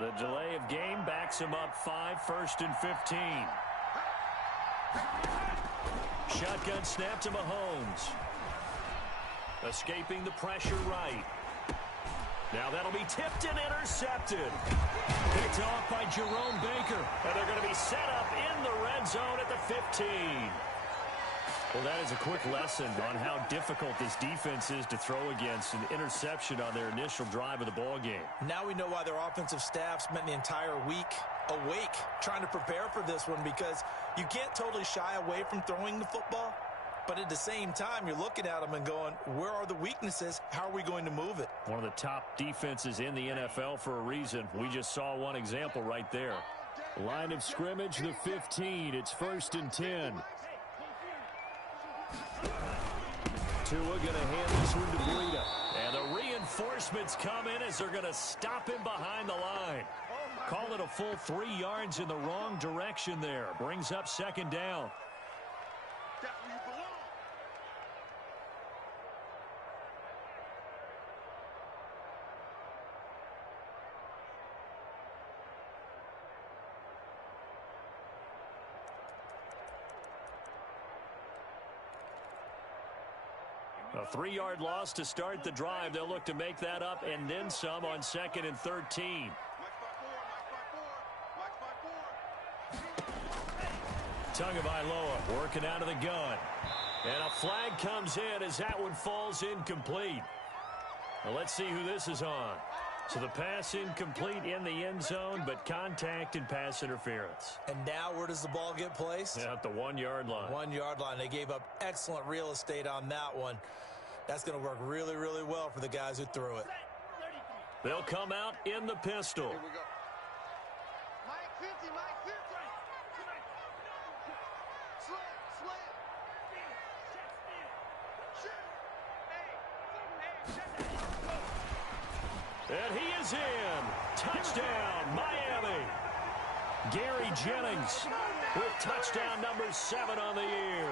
The delay of game backs him up 5, 1st and 15. Shotgun snap to Mahomes. Escaping the pressure right. Now that'll be tipped and intercepted. Picked off by Jerome Baker. And they're going to be set up in the red zone at the 15. Well, that is a quick lesson on how difficult this defense is to throw against. An interception on their initial drive of the ball game. Now we know why their offensive staff spent the entire week awake trying to prepare for this one, because you can't totally shy away from throwing the football. But at the same time, you're looking at them and going, where are the weaknesses? How are we going to move it? One of the top defenses in the NFL for a reason. We just saw one example right there. Line of scrimmage, the 15. It's 1st and 10. Tua going to hand this one to Breida. And the reinforcements come in as they're going to stop him behind the line. Call it a full 3 yards in the wrong direction there. Brings up 2nd down. A 3-yard loss to start the drive. They'll look to make that up and then some on 2nd and 13. Tagovailoa working out of the gun. And a flag comes in as that one falls incomplete. Well, let's see who this is on. So the pass incomplete in the end zone, but contact and pass interference. And now where does the ball get placed? At the 1-yard line. 1-yard line. They gave up excellent real estate on that one. That's going to work really, really well for the guys who threw it. They'll come out in the pistol. Here we go. Mike 50, Mike 50. And he is in. Touchdown, Miami. Gary Jennings with touchdown number 7 on the year.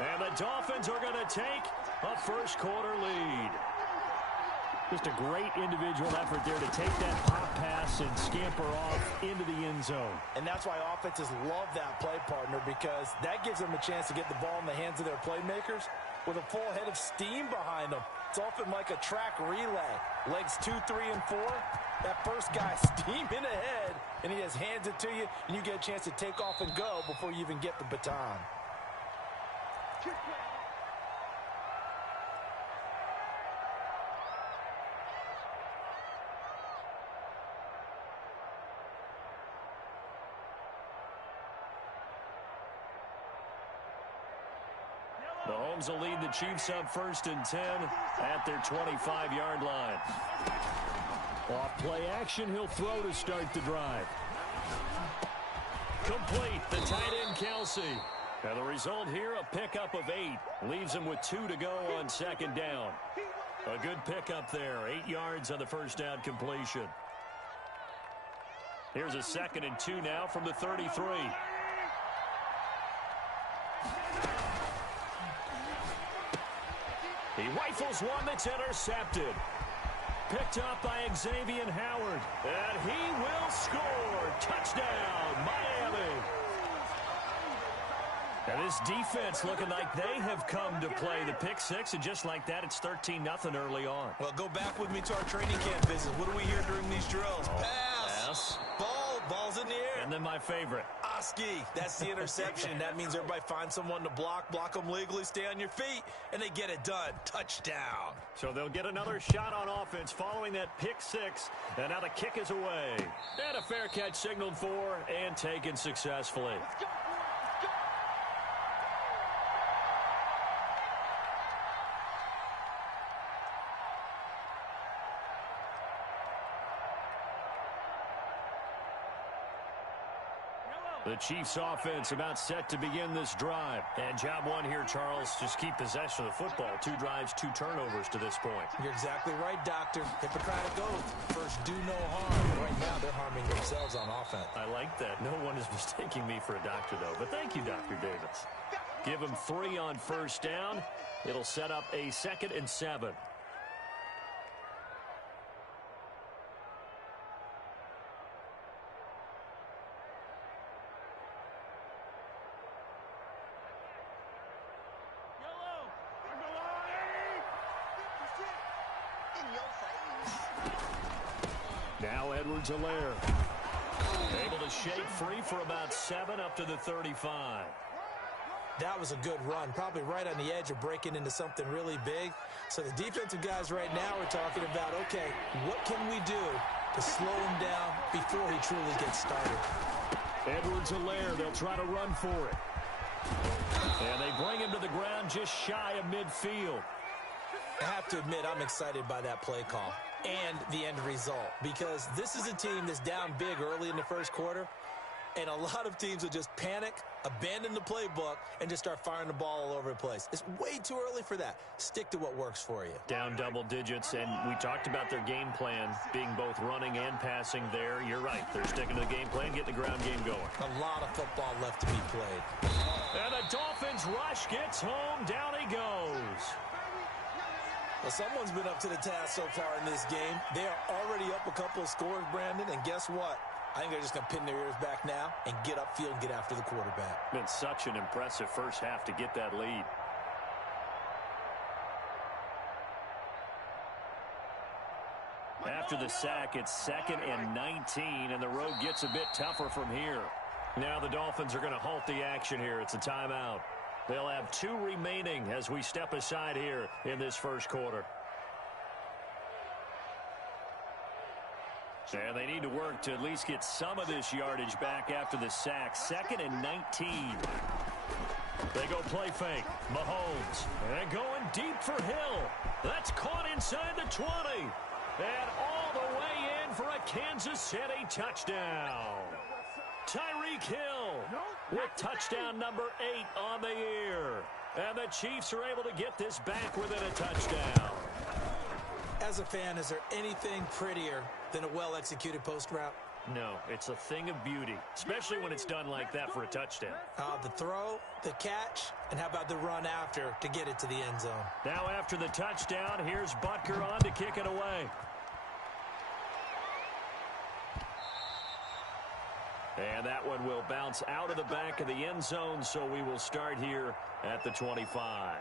And the Dolphins are going to take a first-quarter lead. Just a great individual effort there to take that pop pass and scamper off into the end zone. And that's why offenses love that play, partner, because that gives them a chance to get the ball in the hands of their playmakers with a full head of steam behind them. It's often like a track relay. Legs 2, 3, and 4. That first guy steaming ahead, and he just hands it to you, and you get a chance to take off and go before you even get the baton. Mahomes will lead the Chiefs up 1st and 10 at their 25-yard line. Off play action, he'll throw to start the drive. Complete, the tight end Kelsey. And the result here, a pickup of 8. Leaves him with 2 to go on 2nd down. A good pickup there, 8 yards on the first down completion. Here's a 2nd and 2 now from the 33. He rifles one that's intercepted. Picked up by Xavier Howard. And he will score. Touchdown, Miami. And this defense looking like they have come to play. The pick 6, and just like that, it's 13-0 early on. Well, go back with me to our training camp visit. What do we hear during these drills? Pass. Ball's in the air. And then my favorite. Oski. That's the interception. That means everybody finds someone to block them legally, stay on your feet, and they get it done. Touchdown. So they'll get another shot on offense following that pick 6. And now the kick is away. And a fair catch signaled for and taken successfully. The Chiefs offense about set to begin this drive. And job one here, Charles, just keep possession of the football. 2 drives, 2 turnovers to this point. You're exactly right, Doctor. Hippocratic oath. First, do no harm. Right now, they're harming themselves on offense. I like that. No one is mistaking me for a doctor, though. But thank you, Dr. Davis. Give him 3 on first down. It'll set up a 2nd and 7. Now Edwards-Helaire. Able to shake free for about 7 up to the 35. That was a good run, probably right on the edge of breaking into something really big. So the defensive guys right now are talking about, okay, what can we do to slow him down before he truly gets started? Edwards-Helaire, they'll try to run for it. And they bring him to the ground just shy of midfield. I have to admit, I'm excited by that play call and the end result, because this is a team that's down big early in the first quarter, and a lot of teams will just panic, abandon the playbook, and just start firing the ball all over the place. It's way too early for that. Stick to what works for you. Down double digits, and we talked about their game plan being both running and passing there. You're right. They're sticking to the game plan, getting the ground game going. A lot of football left to be played. And the Dolphins rush gets home. Down he goes. Well, someone's been up to the task so far in this game. They are already up a couple of scores, Brandon, and guess what? I think they're just going to pin their ears back now and get upfield and get after the quarterback. Been such an impressive first half to get that lead. After the sack, it's 2nd and 19, and the road gets a bit tougher from here. Now the Dolphins are going to halt the action here. It's a timeout. They'll have 2 remaining as we step aside here in this first quarter. And they need to work to at least get some of this yardage back after the sack. 2nd and 19. They go play fake. Mahomes. And going deep for Hill. That's caught inside the 20. And all the way in for a Kansas City touchdown. Tyreek Hill with touchdown number 8 on the year. And the Chiefs are able to get this back within a touchdown. As a fan, is there anything prettier than a well-executed post route? No, it's a thing of beauty, especially when it's done like that for a touchdown. The throw, the catch, and how about the run after to get it to the end zone? Now after the touchdown, here's Butker on to kick it away. And that one will bounce out of the back of the end zone, so we will start here at the 25.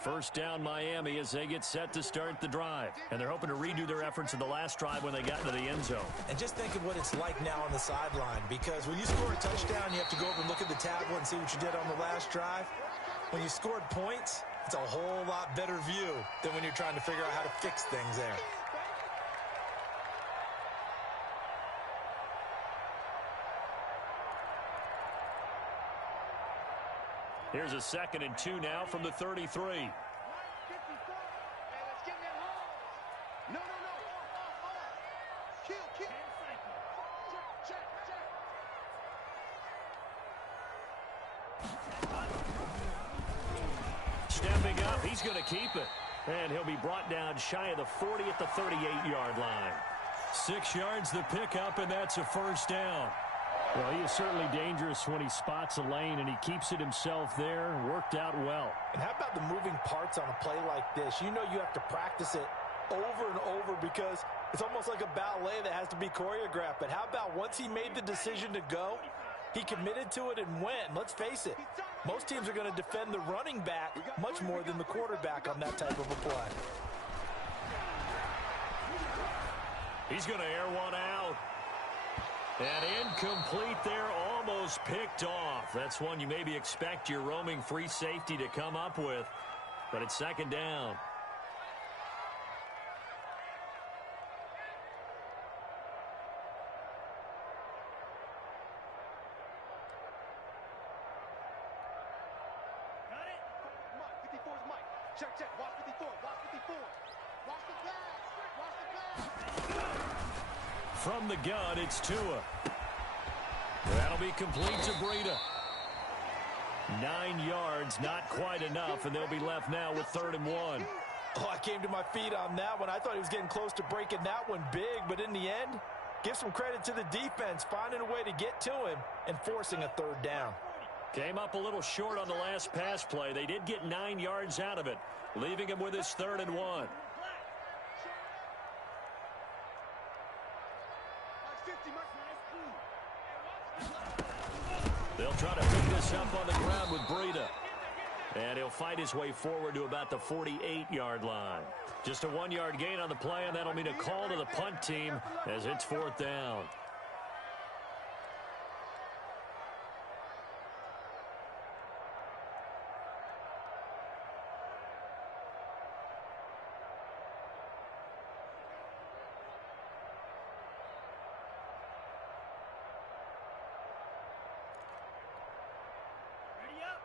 First down Miami as they get set to start the drive. And they're hoping to redo their efforts in the last drive when they got into the end zone. And just think of what it's like now on the sideline, because when you score a touchdown, you have to go over and look at the tablet and see what you did on the last drive. When you scored points, it's a whole lot better view than when you're trying to figure out how to fix things there. Here's a 2nd and 2 now from the 33. Stepping up, he's going to keep it. And he'll be brought down shy of the 40 at the 38-yard line. 6 yards the pickup, and that's a first down. Well, he is certainly dangerous when he spots a lane, and he keeps it himself there. Worked out well. And how about the moving parts on a play like this? You know you have to practice it over and over because it's almost like a ballet that has to be choreographed. But how about once he made the decision to go, he committed to it and went. Let's face it, most teams are going to defend the running back much more than the quarterback on that type of a play. He's going to air one out. And incomplete there, almost picked off. That's one you maybe expect your roaming free safety to come up with. But it's 2nd down. Got it? Mike, 54 is Mike. Check, check. Watch 54. Watch 54. Watch the pass. Watch the pass. From the gun, it's Tua. That'll be complete to Breida. 9 yards, not quite enough, and they'll be left now with 3rd and 1. Oh, I came to my feet on that one. I thought he was getting close to breaking that one big, but in the end, give some credit to the defense, finding a way to get to him and forcing a 3rd down. Came up a little short on the last pass play. They did get 9 yards out of it, leaving him with his 3rd and 1. They'll try to pick this up on the ground with Breida. And he'll fight his way forward to about the 48-yard line. Just a 1-yard gain on the play, and that'll mean a call to the punt team as it's 4th down.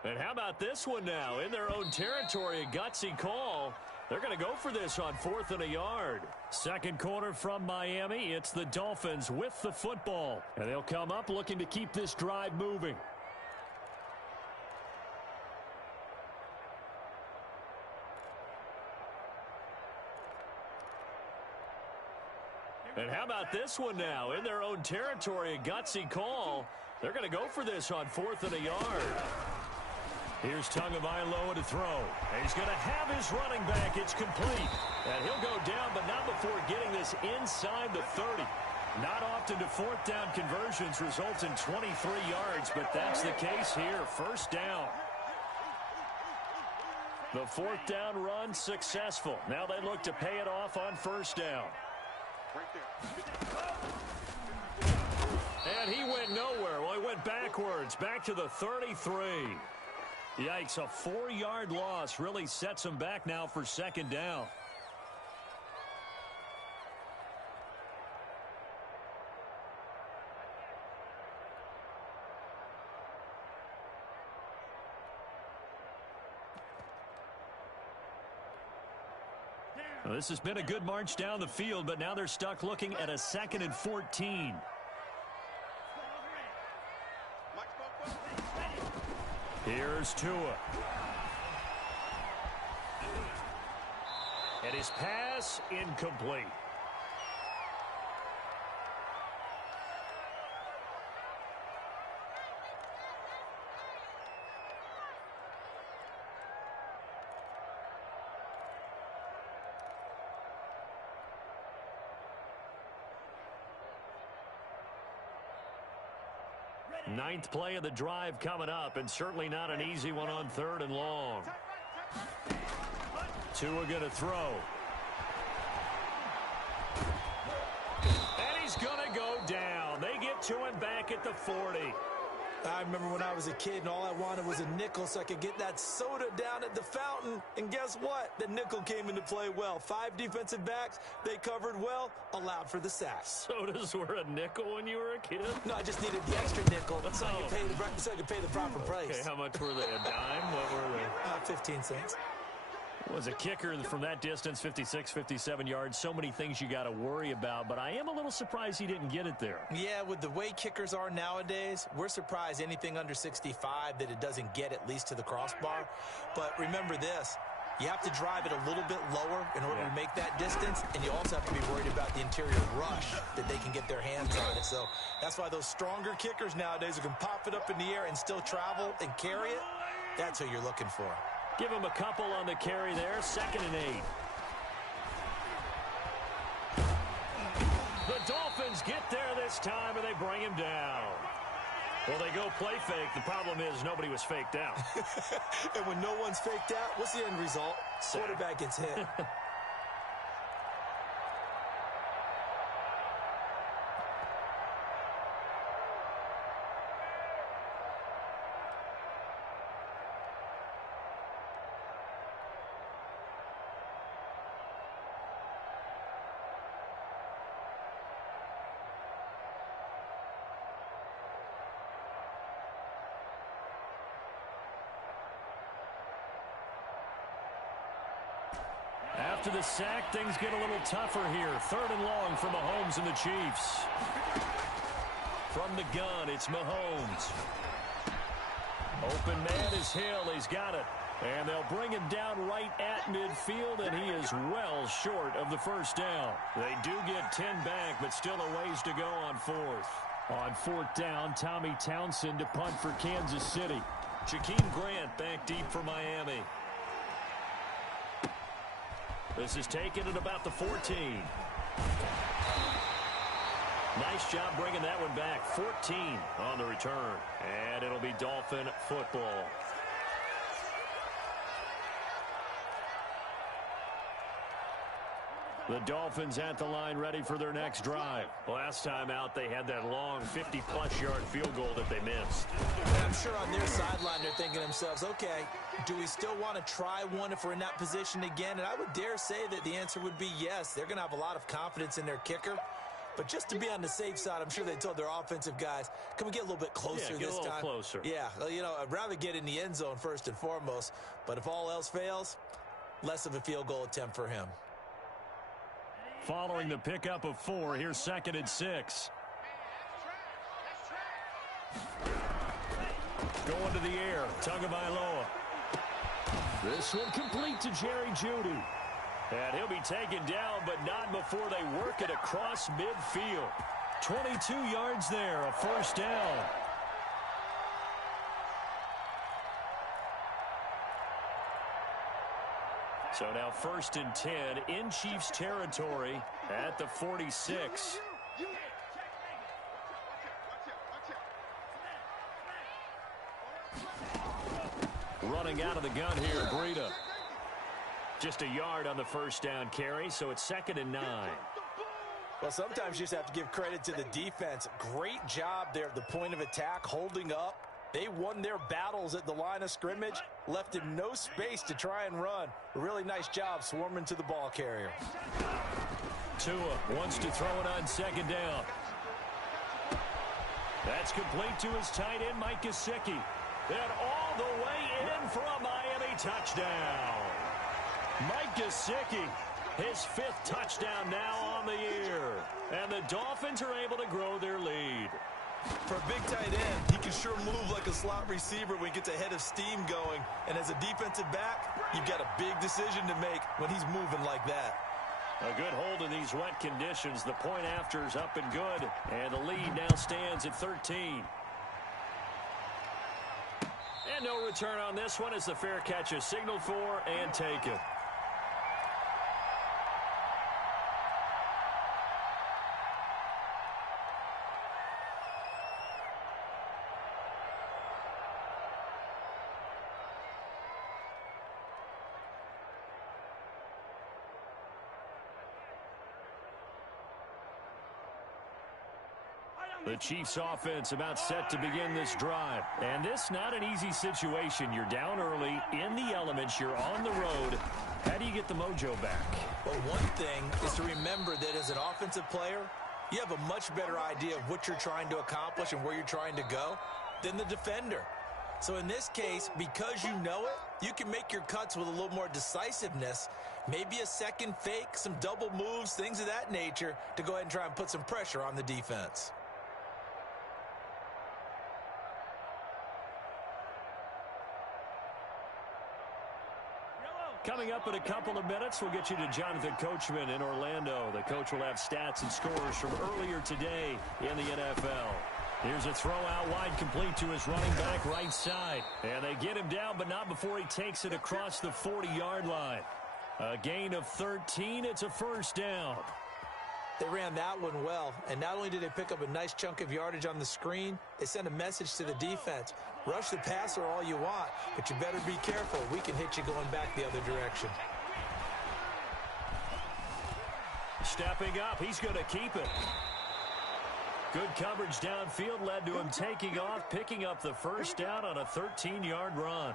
And how about this one now? In their own territory, a gutsy call. They're going to go for this on 4th and a yard. Second quarter from Miami. It's the Dolphins with the football. And they'll come up looking to keep this drive moving. And how about this one now? In their own territory, a gutsy call. They're going to go for this on 4th and a yard. Here's Tagovailoa to throw. And he's going to have his running back. It's complete. And he'll go down, but not before getting this inside the 30. Not often do 4th down conversions result in 23 yards, but that's the case here. 1st down. The 4th down run successful. Now they look to pay it off on 1st down. And he went nowhere. Well, he went backwards, back to the 33. Yikes, a 4-yard loss really sets him back now for 2nd down. Well, this has been a good march down the field, but now they're stuck looking at a 2nd and 14. Here's Tua. And his pass incomplete. Ninth play of the drive coming up, and certainly not an easy one on 3rd and long. Tua going to throw. And he's going to go down. They get to him back at the 40. I remember when I was a kid and all I wanted was a nickel so I could get that soda down at the fountain. And guess what? The nickel came into play well. 5 defensive backs, they covered well, allowed for the sacks. Sodas were a nickel when you were a kid? No, I just needed the extra nickel so I could pay the proper price. Okay, how much were they? A dime? What were they? 15 cents. Was a kicker from that distance, 56, 57 yards. So many things you got to worry about, but I am a little surprised he didn't get it there. Yeah, with the way kickers are nowadays, we're surprised anything under 65 that it doesn't get at least to the crossbar. But remember this, you have to drive it a little bit lower in order to make that distance, and you also have to be worried about the interior rush that they can get their hands on it. So that's why those stronger kickers nowadays who can pop it up in the air and still travel and carry it, that's who you're looking for. Give him a couple on the carry there. 2nd and 8. The Dolphins get there this time, and they bring him down. Well, they go play fake. The problem is nobody was faked out. And when no one's faked out, what's the end result? Quarterback gets hit. After the sack, things get a little tougher here. 3rd and long for Mahomes and the Chiefs. From the gun, it's Mahomes. Open man is Hill. He's got it. And they'll bring him down right at midfield, and he is well short of the 1st down. They do get 10 back, but still a ways to go on 4th. On fourth down, Tommy Townsend to punt for Kansas City. Jakeem Grant back deep for Miami. This is taken at about the 14. Nice job bringing that one back. 14 on the return. And it'll be Dolphin football. The Dolphins at the line ready for their next drive. Last time out, they had that long 50-plus yard field goal that they missed. And I'm sure on their sideline they're thinking to themselves, okay, do we still want to try one if we're in that position again? And I would dare say that the answer would be yes. They're going to have a lot of confidence in their kicker. But just to be on the safe side, I'm sure they told their offensive guys, can we get a little bit closer this time? Closer. Yeah, you know, I'd rather get in the end zone first and foremost. But if all else fails, less of a field goal attempt for him. Following the pickup of 4, here's 2nd and 6. Going to the air, Tagovailoa. This one complete to Jerry Jeudy. And he'll be taken down, but not before they work it across midfield. 22 yards there, a first down. So now 1st and 10 in Chiefs territory at the 46. Running out of the gun here, Breida. Just a yard on the first down carry, so it's 2nd and 9. Well, sometimes you just have to give credit to the defense. Great job there at the point of attack, holding up. They won their battles at the line of scrimmage, left him no space to try and run. A really nice job swarming to the ball carrier. Tua wants to throw it on 2nd down. That's complete to his tight end, Mike Gesicki. And all the way in for a Miami touchdown. Mike Gesicki, his 5th touchdown now on the year. And the Dolphins are able to grow their lead. For a big tight end, he can sure move like a slot receiver when he gets a head of steam going. And as a defensive back, you've got a big decision to make when he's moving like that. A good hold in these wet conditions. The point after is up and good. And the lead now stands at 13. And no return on this one as the fair catch is signaled for and taken. The Chiefs offense about set to begin this drive. And this not an easy situation. You're down early, in the elements, you're on the road. How do you get the mojo back? Well, one thing is to remember that as an offensive player, you have a much better idea of what you're trying to accomplish and where you're trying to go than the defender. So in this case, because you know it, you can make your cuts with a little more decisiveness. Maybe a second fake, some double moves, things of that nature to go ahead and try and put some pressure on the defense. Coming up in a couple of minutes, we'll get you to Jonathan Coachman in Orlando. The coach will have stats and scores from earlier today in the NFL. Here's a throw out wide complete to his running back right side. And they get him down, but not before he takes it across the 40-yard line. A gain of 13. It's a first down. They ran that one well, and not only did they pick up a nice chunk of yardage on the screen, they sent a message to the defense. Rush the passer all you want, but you better be careful. We can hit you going back the other direction. Stepping up, he's going to keep it. Good coverage downfield led to him taking off, picking up the first down on a 13-yard run.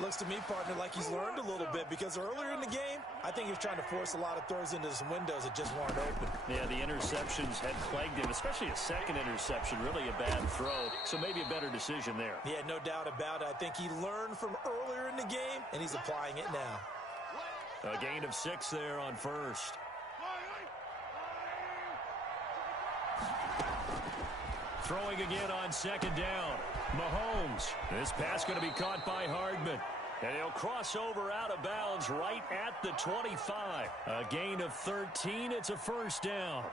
Looks to me, partner, like he's learned a little bit because earlier in the game, I think he was trying to force a lot of throws into some windows that just weren't open. Yeah, the interceptions had plagued him, especially a second interception, really a bad throw. So maybe a better decision there. Yeah, no doubt about it. I think he learned from earlier in the game, and he's applying it now. A gain of 6 there on first. Throwing again on second down. Mahomes. This pass going to be caught by Hardman. And he'll cross over out of bounds right at the 25. A gain of 13. It's a first down.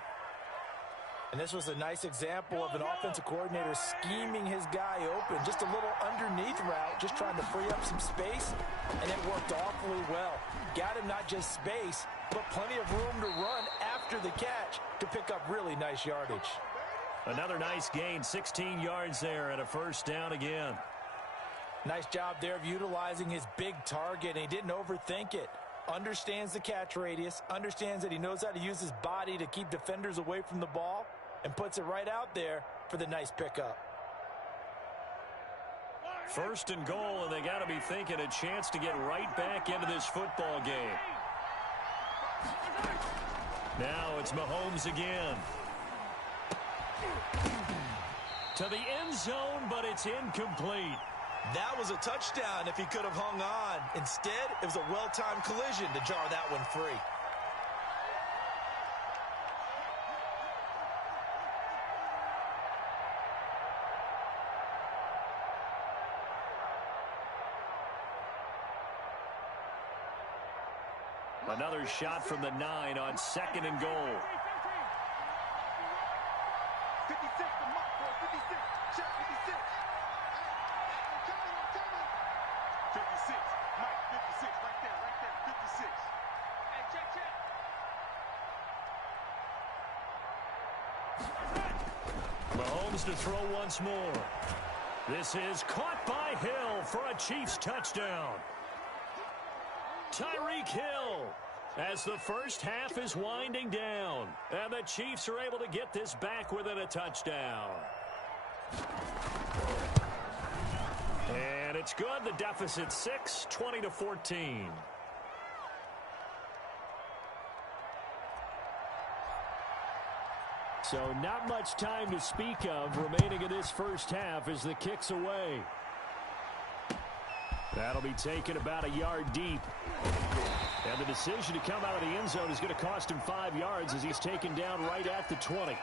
And this was a nice example of an offensive coordinator scheming his guy open. Just a little underneath route, just trying to free up some space, and it worked awfully well. Got him not just space, but plenty of room to run after the catch to pick up really nice yardage. Another nice gain, 16 yards there, and a first down again. Nice job there of utilizing his big target, and he didn't overthink it. Understands the catch radius, understands that he knows how to use his body to keep defenders away from the ball, and puts it right out there for the nice pickup. First and goal, and they got to be thinking a chance to get right back into this football game. Now it's Mahomes again. To the end zone, but it's incomplete. That was a touchdown if he could have hung on. Instead, it was a well-timed collision to jar that one free. Another shot from the 9 on second and goal. 56, the mark, boy, 56. Check 56. I'm coming. 56. Mike, 56. Right there. 56. Hey, check. Mahomes to throw once more. This is caught by Hill for a Chiefs touchdown. Tyreek Hill, as the first half is winding down, and the Chiefs are able to get this back within a touchdown. And it's good. The deficit 6, 20-14. So not much time to speak of remaining in this first half as the kick's away. That'll be taken about a yard deep. And the decision to come out of the end zone is going to cost him 5 yards as he's taken down right at the 20.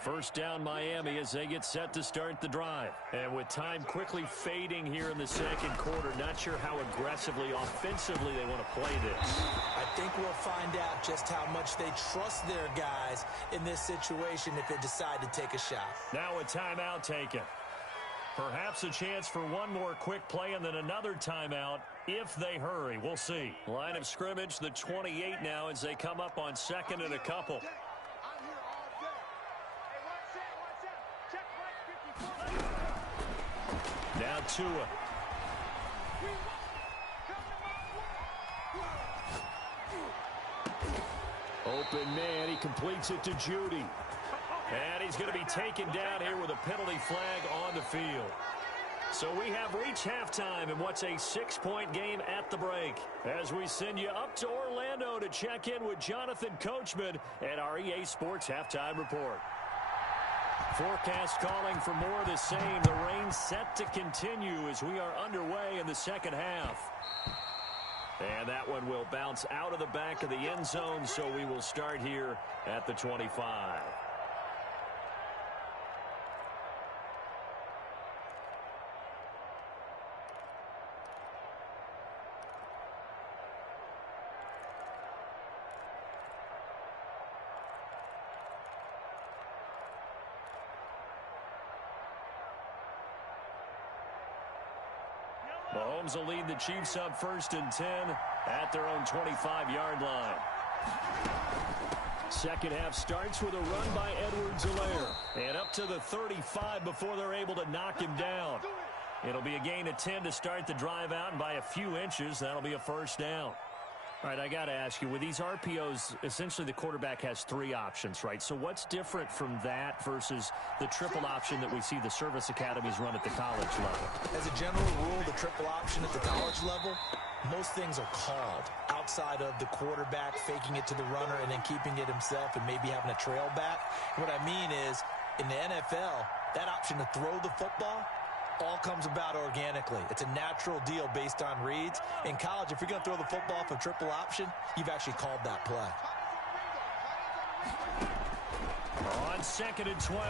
First down Miami as they get set to start the drive. And with time quickly fading here in the second quarter, not sure how aggressively, offensively they want to play this. I think we'll find out just how much they trust their guys in this situation if they decide to take a shot. Now a timeout taken. Perhaps a chance for one more quick play and then another timeout if they hurry. We'll see. Line of scrimmage, the 28 now as they come up on second and a couple. Now Tua. Open man, he completes it to Judy. And he's going to be taken down here with a penalty flag on the field. So we have reached halftime in what's a 6-point game at the break. As we send you up to Orlando to check in with Jonathan Coachman at our EA Sports Halftime Report. Forecast calling for more of the same. The rain set to continue as we are underway in the second half. And that one will bounce out of the back of the end zone, so we will start here at the 25. Mahomes will lead the Chiefs up 1st and 10 at their own 25-yard line. Second half starts with a run by Edwards-Helaire. And up to the 35 before they're able to knock him down. It'll be a gain of 10 to start the drive out, and by a few inches, that'll be a first down. All right, I got to ask you, with these RPOs, essentially the quarterback has 3 options, right? So what's different from that versus the triple option that we see the service academies run at the college level? As a general rule, the triple option at the college level, most things are called outside of the quarterback faking it to the runner and then keeping it himself and maybe having a trail back. What I mean is, in the NFL, that option to throw the football, all comes about organically. It's a natural deal based on reads. In college, if you're going to throw the football for triple option, you've actually called that play. On 2nd and 12,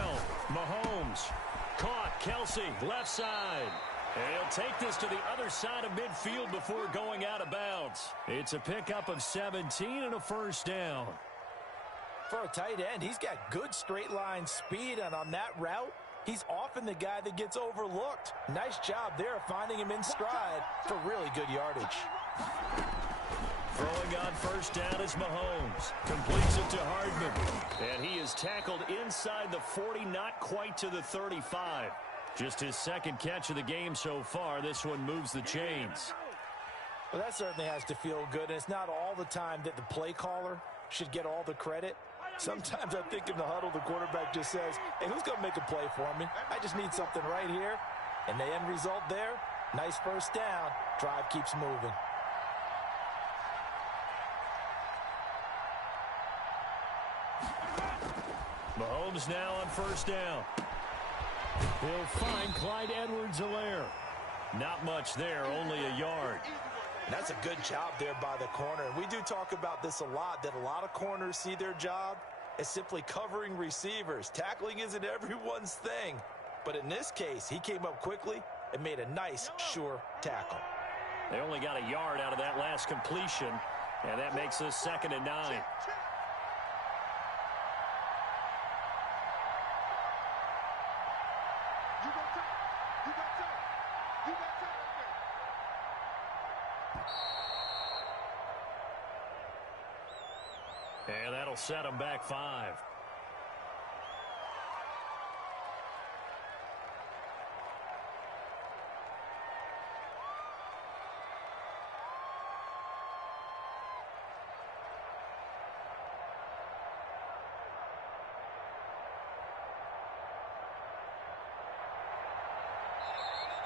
Mahomes caught. Kelsey, left side. And he'll take this to the other side of midfield before going out of bounds. It's a pickup of 17 and a first down. For a tight end, he's got good straight line speed, and on that route, he's often the guy that gets overlooked. Nice job there of finding him in stride for really good yardage. Throwing on first down is Mahomes. Completes it to Hardman. And he is tackled inside the 40, not quite to the 35. Just his second catch of the game so far. This one moves the chains. Well, that certainly has to feel good, and it's not all the time that the play caller should get all the credit. Sometimes I think in the huddle, the quarterback just says, hey, who's going to make a play for me? I just need something right here. And the end result there, nice first down. Drive keeps moving. Mahomes now on first down. He'll find Clyde Edwards-Helaire. Not much there, only a yard. That's a good job there by the corner. And we do talk about this a lot, that a lot of corners see their job as simply covering receivers. Tackling isn't everyone's thing. But in this case, he came up quickly and made a nice, sure tackle. They only got a yard out of that last completion, and that makes this 2nd and 9. And that'll set them back 5.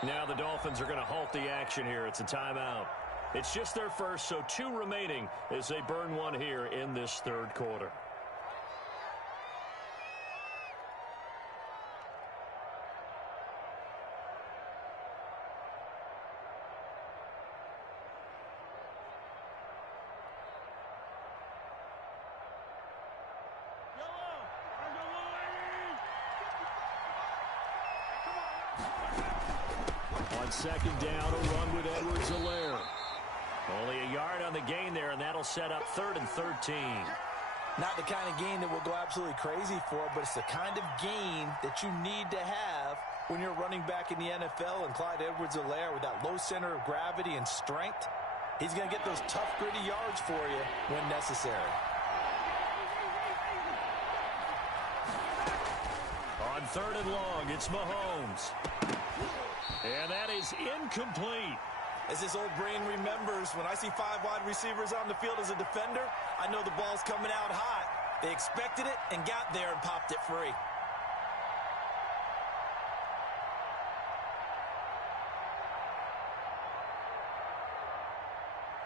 Now the Dolphins are going to halt the action here. It's a timeout. It's just their first, so 2 remaining as they burn one here in this 3rd quarter. On 2nd down, a run with Edwards-Helaire. Only a yard on the gain there, and that'll set up 3rd and 13. Not the kind of gain that we'll go absolutely crazy for, but it's the kind of gain that you need to have when you're running back in the NFL. And Clyde Edwards-Helaire, with that low center of gravity and strength, he's going to get those tough, gritty yards for you when necessary. On 3rd and long, it's Mahomes. And that is incomplete. As this old brain remembers, when I see 5 wide receivers on the field as a defender, I know the ball's coming out hot. They expected it and got there and popped it free.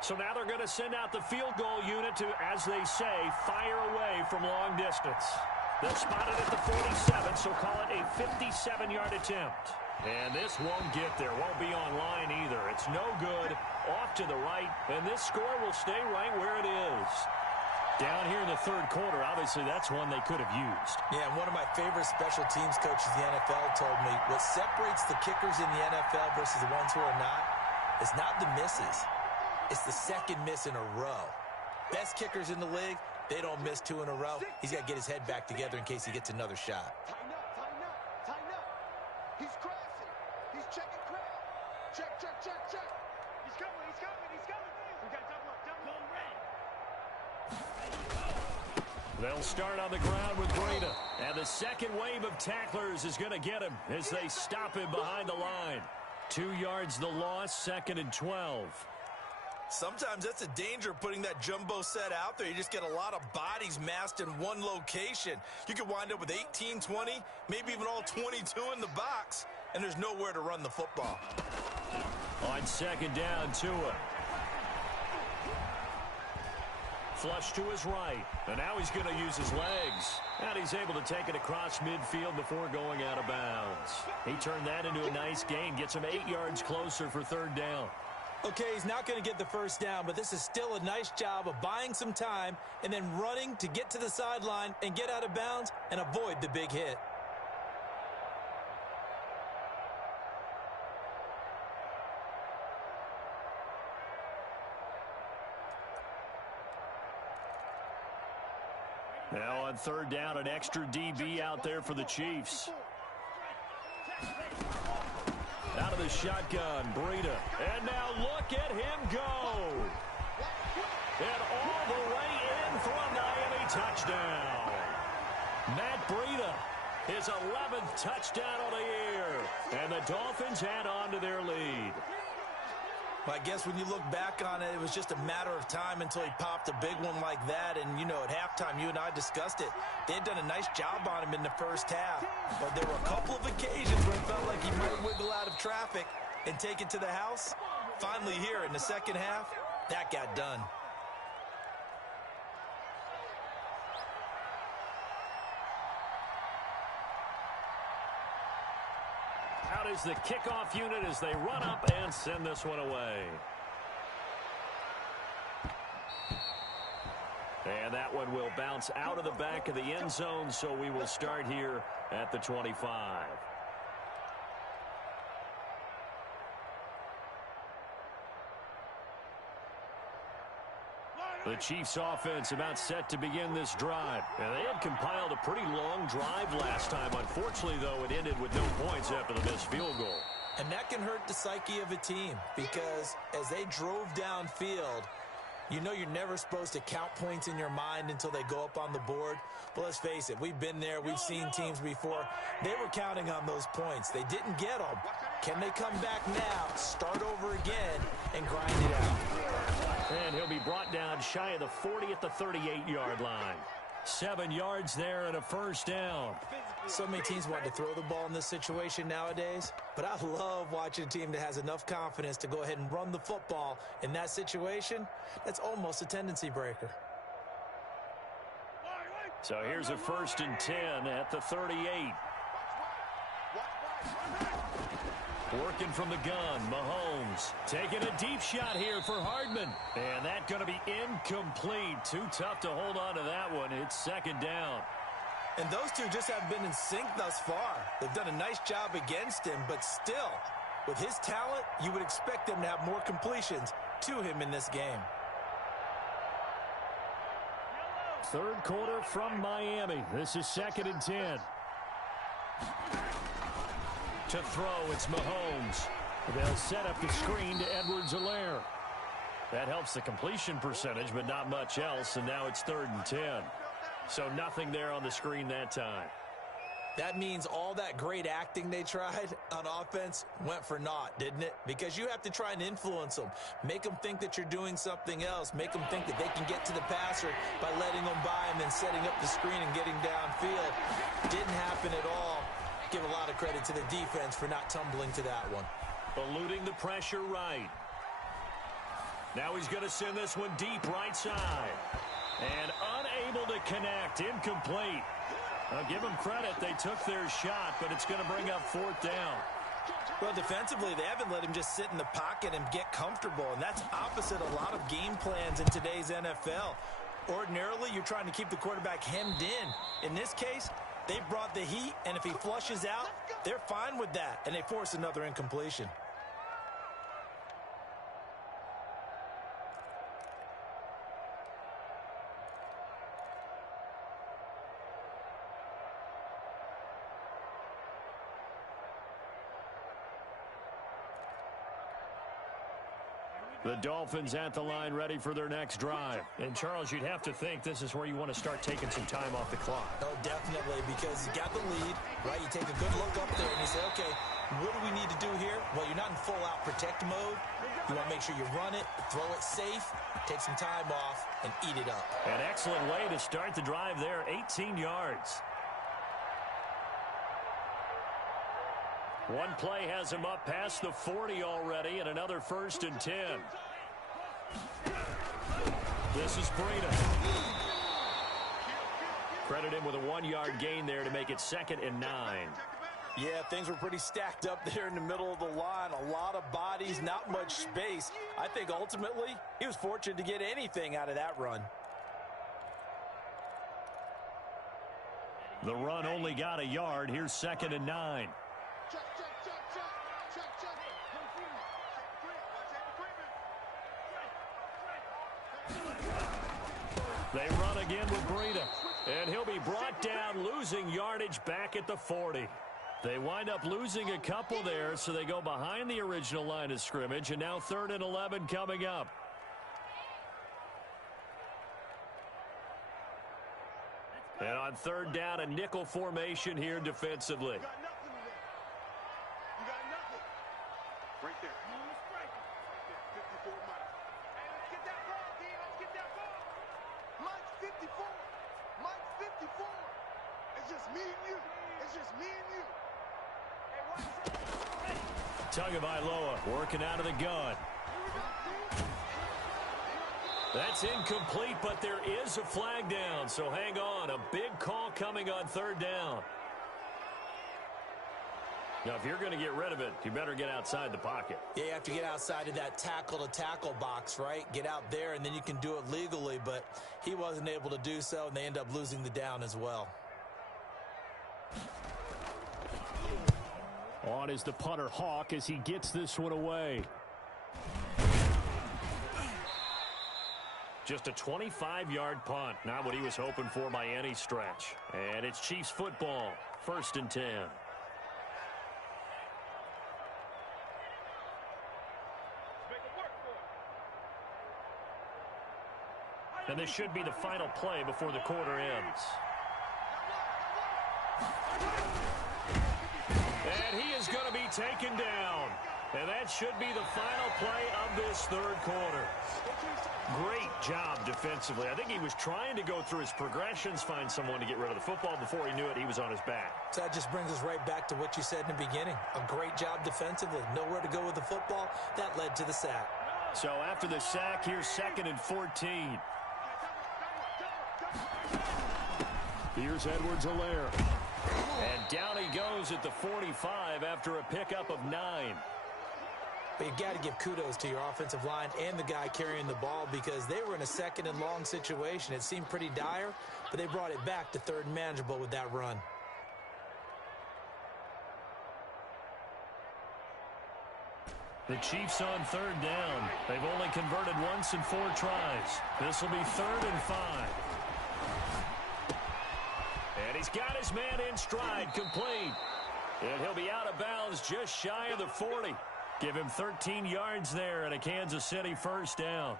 So now they're going to send out the field goal unit to, as they say, fire away from long distance. They'll spot it at the 47, so call it a 57-yard attempt. And this won't get there, won't be online either. It's no good, off to the right, and this score will stay right where it is. Down here in the 3rd quarter, obviously that's one they could have used. Yeah, and one of my favorite special teams coaches in the NFL told me what separates the kickers in the NFL versus the ones who are not is not the misses. It's the 2nd miss in a row. Best kickers in the league, they don't miss 2 in a row. He's got to get his head back together in case he gets another shot. Tighten up, tighten up, tighten up. He's crashing. He's checking crowd. Check, check, check, check. He's coming, he's coming, he's coming. We got double up, red. They'll start on the ground with Breida. And the second wave of tacklers is going to get him as they stop him behind the line. 2 yards the loss, 2nd and 12. Sometimes that's a danger putting that jumbo set out there. You just get a lot of bodies massed in one location. You could wind up with 18, 20, maybe even all 22 in the box, and there's nowhere to run the football. On 2nd down, Tua. Flush to his right. And now he's going to use his legs. And he's able to take it across midfield before going out of bounds. He turned that into a nice gain. Gets him 8 yards closer for third down. Okay, he's not going to get the first down, but this is still a nice job of buying some time and then running to get to the sideline and get out of bounds and avoid the big hit. Now on third down, an extra DB out there for the Chiefs. Out of the shotgun, Breida. And now look at him go. And all the way in for a Miami touchdown. Matt Breida, his 11th touchdown of the year. And the Dolphins add on to their lead. I guess when you look back on it, it was just a matter of time until he popped a big one like that. And, you know, at halftime, you and I discussed it. They had done a nice job on him in the first half. But there were a couple of occasions where it felt like he might wiggle out of traffic and take it to the house. Finally here in the second half, that got done. Out is the kickoff unit as they run up and send this one away. And that one will bounce out of the back of the end zone, so we will start here at the 25. The Chiefs offense about set to begin this drive. And they had compiled a pretty long drive last time. Unfortunately, though, it ended with no points after the missed field goal. And that can hurt the psyche of a team because as they drove downfield, you know you're never supposed to count points in your mind until they go up on the board. But let's face it, we've been there. We've seen teams before. They were counting on those points. They didn't get them. Can they come back now, start over again, and grind it out? And he'll be brought down shy of the 40 at the 38-yard line. 7 yards there and a first down. So many teams want to throw the ball in this situation nowadays, but I love watching a team that has enough confidence to go ahead and run the football in that situation. That's almost a tendency breaker. So here's a 1st and 10 at the 38. Working from the gun, Mahomes taking a deep shot here for Hardman. And that's going to be incomplete. Too tough to hold on to that one. It's 2nd down. And those two just haven't been in sync thus far. They've done a nice job against him, but still, with his talent, you would expect them to have more completions to him in this game. Third quarter from Miami. This is 2nd and 10. To throw, it's Mahomes. They'll set up the screen to Edwards-Helaire. That helps the completion percentage, but not much else, and now it's 3rd and 10. So nothing there on the screen that time. That means all that great acting they tried on offense went for naught, didn't it? Because you have to try and influence them. Make them think that you're doing something else. Make them think that they can get to the passer by letting them by and then setting up the screen and getting downfield. Didn't happen at all. Give a lot of credit to the defense for not tumbling to that one. Eluding the pressure right. Now he's going to send this one deep right side. And unable to connect. Incomplete. I'll give them credit. They took their shot, but it's going to bring up 4th down. Well, defensively, they haven't let him just sit in the pocket and get comfortable, and that's opposite a lot of game plans in today's NFL. Ordinarily, you're trying to keep the quarterback hemmed in. In this case, they brought the heat, and if he flushes out, they're fine with that, and they force another incompletion. The Dolphins at the line ready for their next drive. And, Charles, you'd have to think this is where you want to start taking some time off the clock. Oh, definitely, because you got the lead, right? You take a good look up there and you say, okay, what do we need to do here? Well, you're not in full-out protect mode. You want to make sure you run it, throw it safe, take some time off, and eat it up. An excellent way to start the drive there, 18 yards. One play has him up past the 40 already, and another 1st and 10. This is Breida. Credit him with a 1-yard gain there to make it 2nd and 9. Yeah, things were pretty stacked up there in the middle of the line. A lot of bodies, not much space. I think ultimately he was fortunate to get anything out of that run. The run only got a yard. Here's 2nd and 9. Check, check, check, check. Check, check. They run again with Breida. And he'll be brought down, losing yardage back at the 40. They wind up losing a couple there, so they go behind the original line of scrimmage, and now 3rd and 11 coming up. And on 3rd down, a nickel formation here defensively. You got nothing today. You got nothing. Right there. 54 Mike. Hey, let's get that ball, D. Let's get that ball. Mike's 54. Mike's 54. It's just me and you. It's just me and you. Hey, watch this. Tagovailoa working out of the gun. That's incomplete, but there is a flag down, so hang on. A big call coming on 3rd down. Now, if you're going to get rid of it, you better get outside the pocket. Yeah, you have to get outside of that tackle-to-tackle box, right? Get out there, and then you can do it legally, but he wasn't able to do so, and they end up losing the down as well. On is the punter, Hawk, as he gets this one away. Just a 25-yard punt. Not what he was hoping for by any stretch. And it's Chiefs football. 1st and 10. And this should be the final play before the quarter ends. And he is going to be taken down. And that should be the final play of this 3rd quarter. Great job defensively. I think he was trying to go through his progressions, find someone to get rid of the football. Before he knew it, he was on his back. So that just brings us right back to what you said in the beginning. A great job defensively. Nowhere to go with the football. That led to the sack. So after the sack, here's 2nd and 14. Here's Edwards-Helaire. And down he goes at the 45 after a pickup of 9. But you got to give kudos to your offensive line and the guy carrying the ball because they were in a 2nd and long situation. It seemed pretty dire, but they brought it back to 3rd and manageable with that run. The Chiefs on 3rd down. They've only converted once in 4 tries. This will be 3rd and 5. And he's got his man in stride, complete. And he'll be out of bounds just shy of the 40. Give him 13 yards there and a Kansas City 1st down.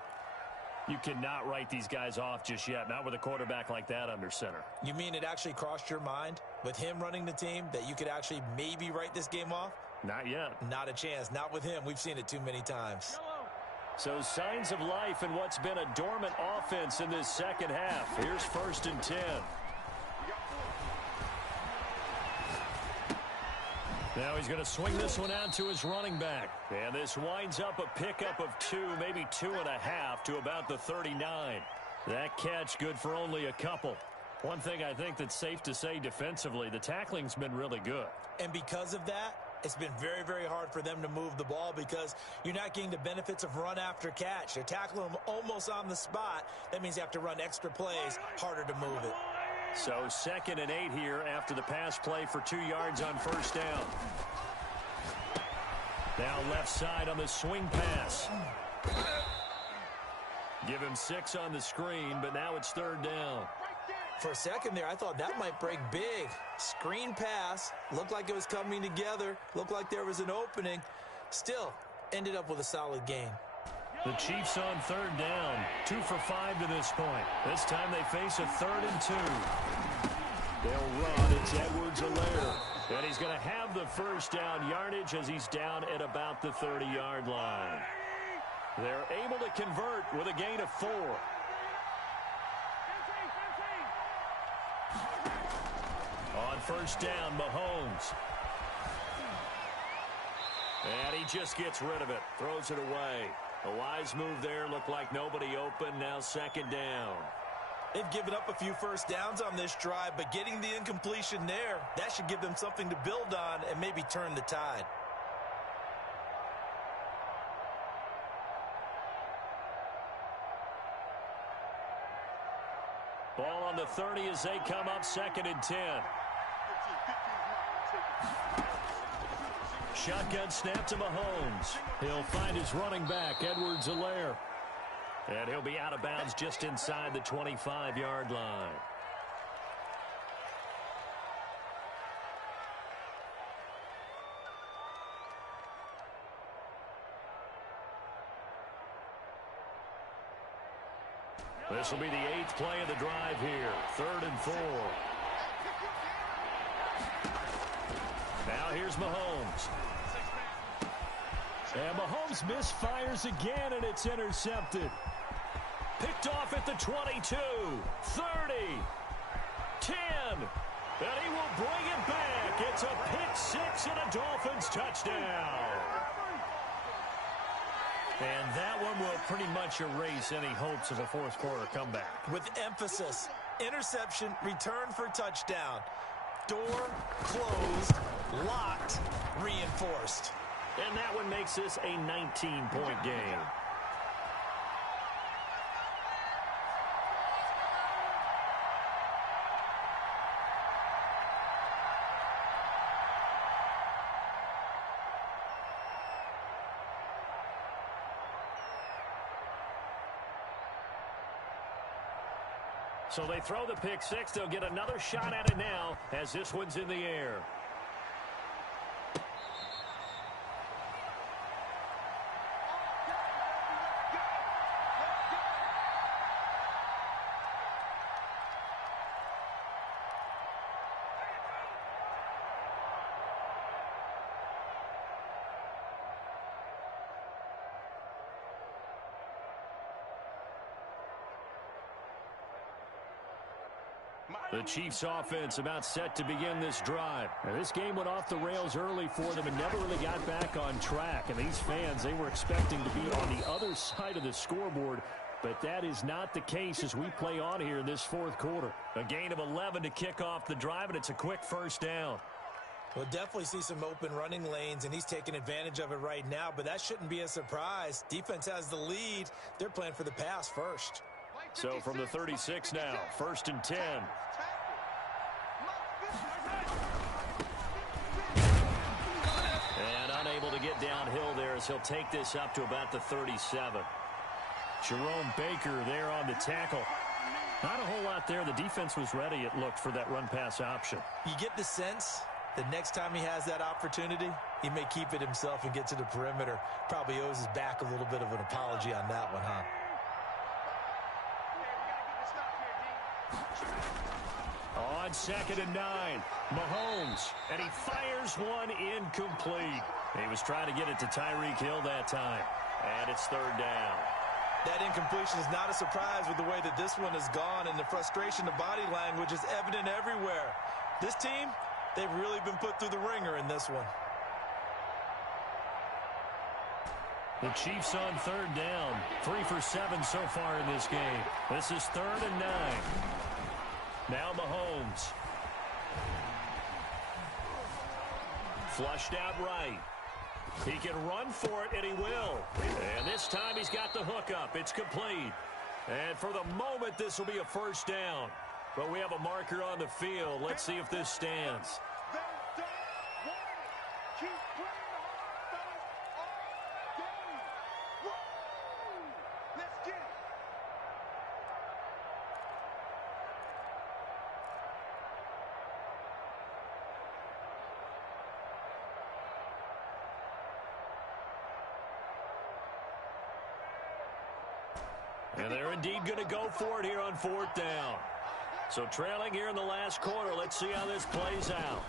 You cannot write these guys off just yet, not with a quarterback like that under center. You mean it actually crossed your mind with him running the team that you could actually maybe write this game off? Not yet. Not a chance. Not with him. We've seen it too many times. So signs of life in what's been a dormant offense in this 2nd half. Here's 1st and 10. Now he's going to swing this one out to his running back. And this winds up a pickup of 2, maybe 2.5 to about the 39. That catch good for only a couple. One thing I think that's safe to say defensively, the tackling's been really good. And because of that, it's been very, very hard for them to move the ball because you're not getting the benefits of run after catch. They're tackling them almost on the spot. That means you have to run extra plays, harder to move it. So 2nd and 8 here after the pass play for 2 yards on 1st down. Now left side on the swing pass. Give him 6 on the screen, but now it's 3rd down. For a second there, I thought that might break big. Screen pass. Looked like it was coming together. Looked like there was an opening. Still, ended up with a solid gain. The Chiefs on 3rd down. 2 for 5 to this point. This time they face a 3rd and 2. They'll run. It's Edwards-Helaire. And he's going to have the 1st down yardage as he's down at about the 30-yard line. They're able to convert with a gain of 4. On 1st down, Mahomes. And he just gets rid of it. Throws it away. A wise move there. Looked like nobody open. Now second down. They've given up a few first downs on this drive, but getting the incompletion there, that should give them something to build on and maybe turn the tide. Ball on the 30 as they come up second and 10. Shotgun snap to Mahomes. He'll find his running back, Edwards-Helaire. And he'll be out of bounds just inside the 25-yard line. This will be the 8th play of the drive here. 3rd and 4. Now here's Mahomes. And Mahomes misfires again, and it's intercepted. Picked off at the 22, 30, 10. And he will bring it back. It's a pick six and a Dolphins touchdown. And that one will pretty much erase any hopes of a fourth quarter comeback. With emphasis, interception, return for touchdown. Door closed, locked, reinforced. And that one makes this a 19-point game. So they throw the pick six. They'll get another shot at it now as this one's in the air. The Chiefs offense about set to begin this drive. Now, this game went off the rails early for them and never really got back on track. And these fans, they were expecting to be on the other side of the scoreboard. But that is not the case as we play on here in this fourth quarter. A gain of 11 to kick off the drive, and it's a quick first down. We'll definitely see some open running lanes, and he's taking advantage of it right now. But that shouldn't be a surprise. Defense has the lead. They're playing for the pass first. So from the 36 now, 1st and 10. And unable to get downhill there as he'll take this up to about the 37. Jerome Baker there on the tackle. Not a whole lot there. The defense was ready, it looked, for that run-pass option. You get the sense that next time he has that opportunity, he may keep it himself and get to the perimeter. Probably owes his back a little bit of an apology on that one, huh? On 2nd and 9, Mahomes, and he fires one incomplete. He was trying to get it to Tyreek Hill that time, and it's 3rd down. That incompletion is not a surprise with the way that this one has gone, and the frustration, the body language is evident everywhere. This team, they've really been put through the ringer in this one. The Chiefs on 3rd down, 3 for 7 so far in this game. This is 3rd and 9. Now Mahomes. Flushed out right. He can run for it, and he will. And this time he's got the hook up. It's complete. And for the moment, this will be a first down. But we have a marker on the field. Let's see if this stands. And they're indeed going to go for it here on 4th down. So trailing here in the last quarter. Let's see how this plays out.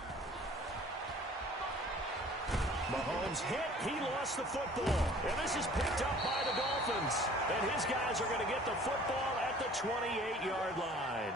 Mahomes hit. He lost the football. And this is picked up by the Dolphins. And his guys are going to get the football at the 28-yard line.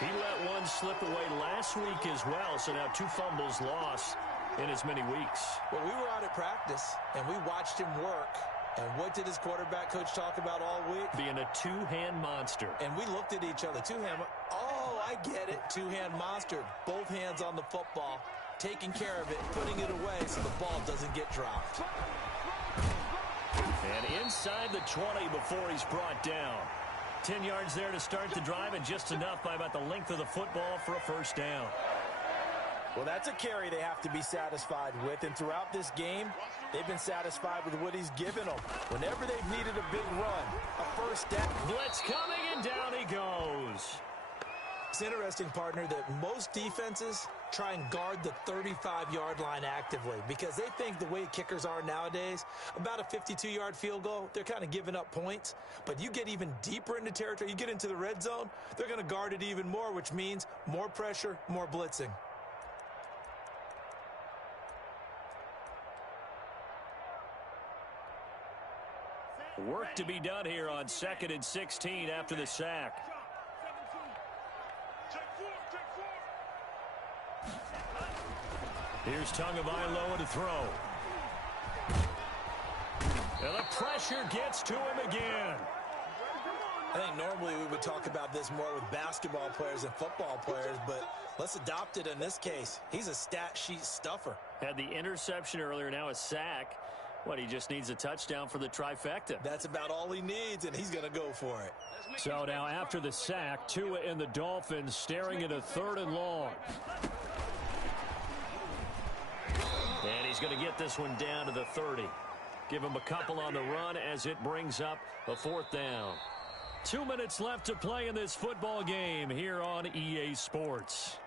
He let one slip away last week as well. So now 2 fumbles lost in as many weeks. Well, we were out at practice, and we watched him work. And what did his quarterback coach talk about all week? Being a two-hand monster. And we looked at each other. Two-hand. Oh, I get it. Two-hand monster. Both hands on the football, taking care of it, putting it away so the ball doesn't get dropped. And inside the 20 before he's brought down. 10 yards there to start the drive, and just enough by about the length of the football for a first down. Well, that's a carry they have to be satisfied with, and throughout this game, they've been satisfied with what he's given them. Whenever they've needed a big run, a first down. Blitz coming, and down he goes. It's interesting, partner, that most defenses try and guard the 35-yard line actively because they think the way kickers are nowadays, about a 52-yard field goal, they're kind of giving up points. But you get even deeper into territory, you get into the red zone, they're going to guard it even more, which means more pressure, more blitzing. Work to be done here on 2nd and 16 after the sack. Here's Tagovailoa to throw. And the pressure gets to him again. I think normally we would talk about this more with basketball players and football players, but let's adopt it in this case. He's a stat sheet stuffer. Had the interception earlier, now a sack. What, he just needs a touchdown for the trifecta. That's about all he needs, and he's going to go for it. So now after the sack, Tua and the Dolphins staring at a 3rd and long. And he's going to get this one down to the 30. Give him a couple on the run as it brings up a 4th down. 2 minutes left to play in this football game here on EA Sports.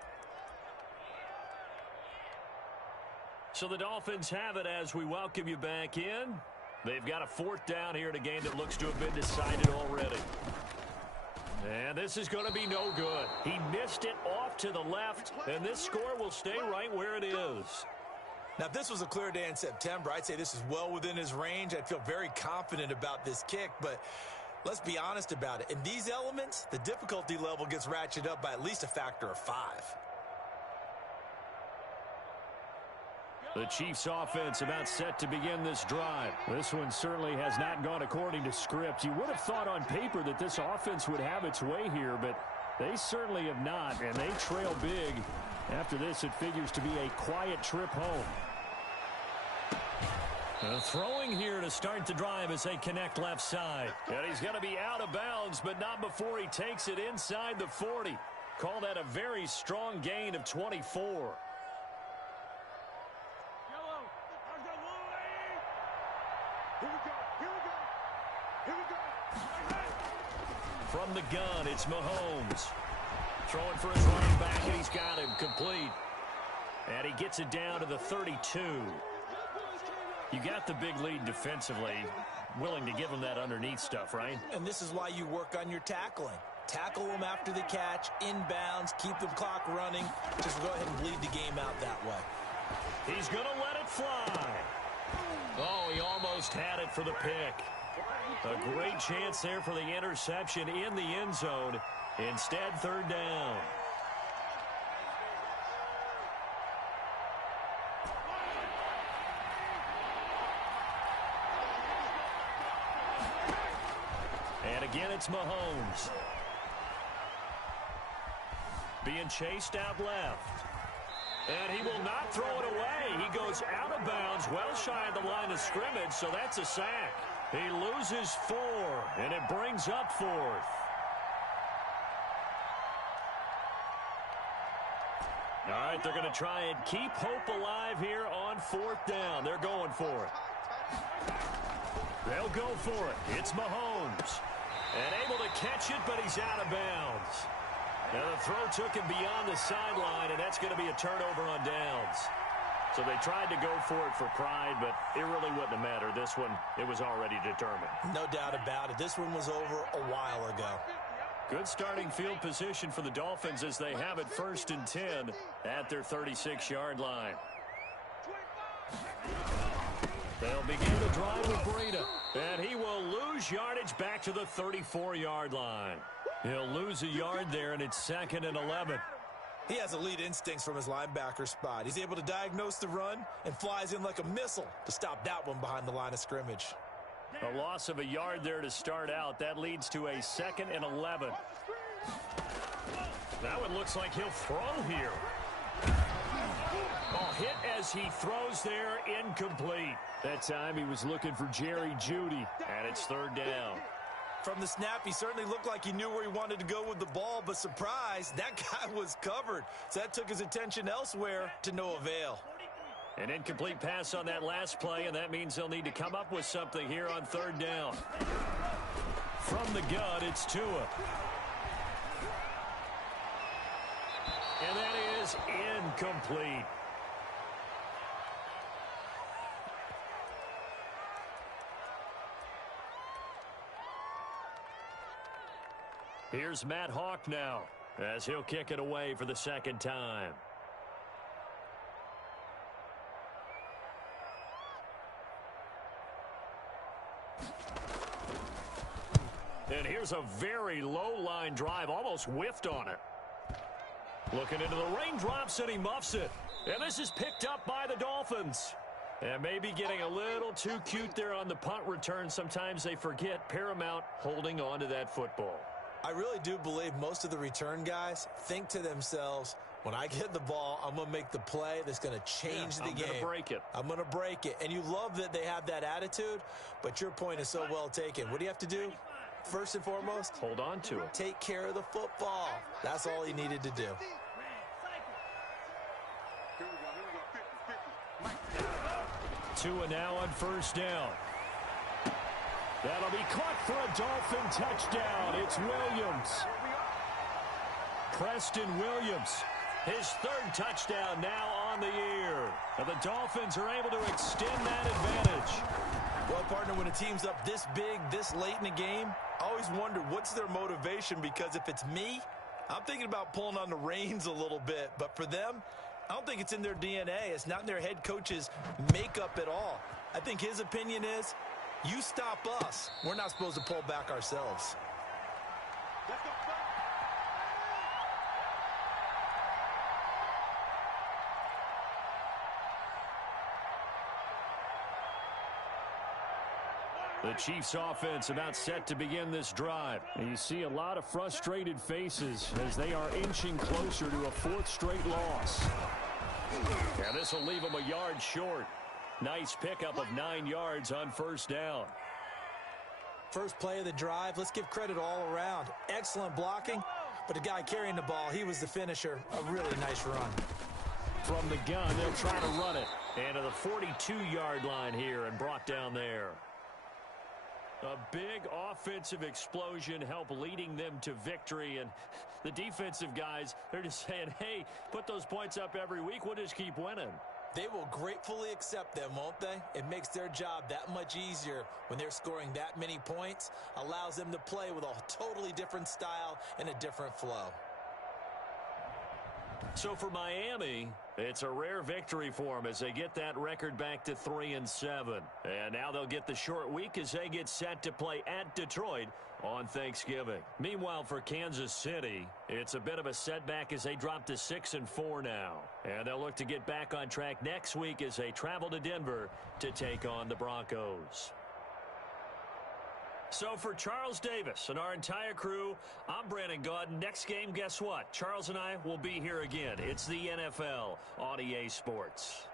So the Dolphins have it as we welcome you back in. They've got a 4th down here in a game that looks to have been decided already. And this is going to be no good. He missed it off to the left, and this score will stay right where it is. Now, if this was a clear day in September, I'd say this is well within his range. I'd feel very confident about this kick, but let's be honest about it. In these elements, the difficulty level gets ratcheted up by at least a factor of 5. The Chiefs offense about set to begin this drive. This one certainly has not gone according to script. You would have thought on paper that this offense would have its way here, but they certainly have not, and they trail big. After this, it figures to be a quiet trip home. Throwing here to start the drive as they connect left side. And he's going to be out of bounds, but not before he takes it inside the 40. Call that a very strong gain of 24. From the gun, it's Mahomes. Throwing for his running back, and he's got him complete. And he gets it down to the 32. You got the big lead defensively. Willing to give him that underneath stuff, right? And this is why you work on your tackling. Tackle them after the catch, inbounds, keep the clock running. Just go ahead and bleed the game out that way. He's going to let it fly. Oh, he almost had it for the pick. A great chance there for the interception in the end zone. Instead, 3rd down. And again, it's Mahomes. Being chased out left. And he will not throw it away. He goes out of bounds, well shy of the line of scrimmage, so that's a sack. He loses 4, and it brings up 4th. All right, they're going to try and keep hope alive here on 4th down. They're going for it. They'll go for it. It's Mahomes. And able to catch it, but he's out of bounds. Now the throw took him beyond the sideline, and that's going to be a turnover on downs. So they tried to go for it for pride, but it really wouldn't have mattered. This one, it was already determined. No doubt about it. This one was over a while ago. Good starting field position for the Dolphins as they have it 1st and 10 at their 36-yard line. They'll begin the drive with Breida, and he will lose yardage back to the 34-yard line. He'll lose a yard there, and it's 2nd and 11. He has elite instincts from his linebacker spot. He's able to diagnose the run and flies in like a missile to stop that one behind the line of scrimmage. A loss of a yard there to start out. That leads to a 2nd and 11. That one looks like he'll throw here. Ball hit as he throws there, incomplete. That time he was looking for Jerry Jeudy, and it's 3rd down. From the snap, he certainly looked like he knew where he wanted to go with the ball, but surprise, that guy was covered. So that took his attention elsewhere to no avail. An incomplete pass on that last play, and that means they'll need to come up with something here on 3rd down. From the gun, it's Tua. And that is incomplete. Here's Matt Hawk now, as he'll kick it away for the 2nd time. And here's a very low-line drive, almost whiffed on it. Looking into the raindrops, and he muffs it. And this is picked up by the Dolphins. And maybe getting a little too cute there on the punt return. Sometimes they forget Paramount holding on to that football. I really do believe most of the return guys think to themselves, when I get the ball, I'm going to make the play that's going to change the game. I'm going to break it. I'm going to break it. And you love that they have that attitude, but your point is so well taken. What do you have to do? First and foremost, hold on to it. Take care of the football. That's all he needed to do. Tua now on 1st down. That'll be caught for a Dolphin touchdown. It's Williams. Preston Williams, his 3rd touchdown now on the year. And the Dolphins are able to extend that advantage. Well, partner, when a team's up this big, this late in the game, I always wonder what's their motivation, because if it's me, I'm thinking about pulling on the reins a little bit. But for them, I don't think it's in their DNA. It's not in their head coach's makeup at all. I think his opinion is, you stop us. We're not supposed to pull back ourselves. The Chiefs offense about set to begin this drive. And you see a lot of frustrated faces as they are inching closer to a 4th straight loss. And this will leave them a yard short. Nice pickup of 9 yards on 1st down. First play of the drive, let's give credit all around. Excellent blocking, but the guy carrying the ball, he was the finisher. A really nice run. From the gun, they'll try to run it. And to the 42-yard line here and brought down there. A big offensive explosion helped leading them to victory. And the defensive guys, they're just saying, hey, put those points up every week. We'll just keep winning. They will gratefully accept them, won't they? It makes their job that much easier when they're scoring that many points. Allows them to play with a totally different style and a different flow. So for Miami, it's a rare victory for them as they get that record back to 3-7. And now they'll get the short week as they get set to play at Detroit on Thanksgiving. Meanwhile, for Kansas City, it's a bit of a setback as they drop to 6-4 now. And they'll look to get back on track next week as they travel to Denver to take on the Broncos. So for Charles Davis and our entire crew, I'm Brandon Gaudin. Next game, guess what? Charles and I will be here again. It's the NFL on EA Sports.